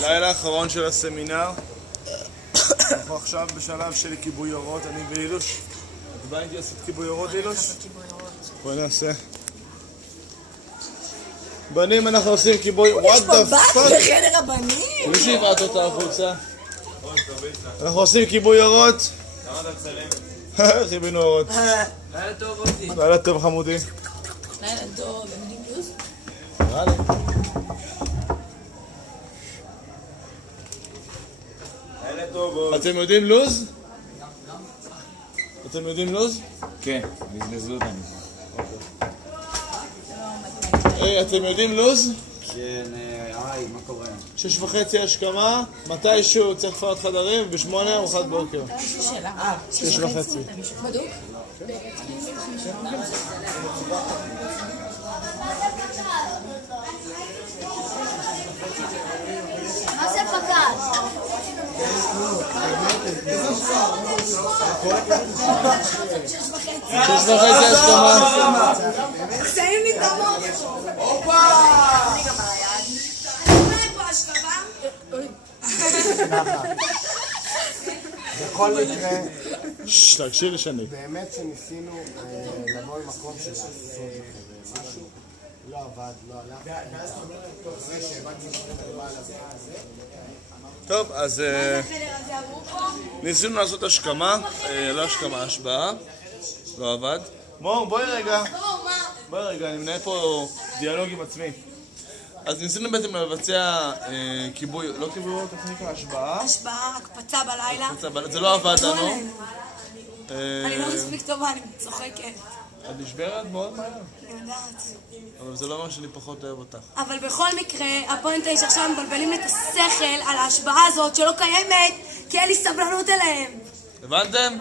לילה האחרון של הסמינר. אנחנו עכשיו בשלב של כיבוי אורות, אני ואילוש. את באה איתי לעשות כיבוי אורות, אילוש? בואי נעשה. בנים, אנחנו עושים כיבוי... יש פה בת בחדר הבנים? מי שהבאת אותה החוצה? אנחנו עושים כיבוי אורות. למה אתה מצלם? חיבינו אורות. לילה טוב אותי. לילה טוב חמודי. לילה טוב, הם יודעים לוז? נראה לי. לילה טוב עוד. אתם יודעים לוז? אתם יודעים לוז? כן, בזבזו אותנו. אתם יודעים לוז? כן, מה קורה? 6:30 השכמה, מתישהו צריך לפנות חדרים, וב8 ארוחת בוקר. שאלה. 6:30. בדוק? מה זה פקד? 6:30 השכמה. קסעים לי את המוח. הופה! אני גם על היד. מה פה השכבה? בכל מקרה, תקשיב לשני. באמת שניסינו לבוא למקום של משהו, לא עבד, לא הלך. ואז אתה אומר להם, טוב, אחרי שהבנתי שמדובר על הזה. טוב, אז החדר הזה עברו פה? ניסינו לעשות השכמה, לא השכמה, השבעה. לא עבד. מור, בואי רגע. בואי רגע, אני מנהל פה דיאלוג עם עצמי. אז ניסינו בעצם לבצע כיבוי, לא כיבוי אורות, איך נקרא? השבעה. השבעה, הקפצה בלילה. זה לא עבד לנו. אני לא מספיק טובה, אני צוחקת. את נשברת מאוד מהר. אני יודעת. אבל זה לא אומר שאני פחות אוהב אותך. אבל בכל מקרה, הפואנטה היא שעכשיו מבלבלים את השכל על ההשבעה הזאת שלא קיימת, כי אין לי סבלנות אליהם. הבנתם?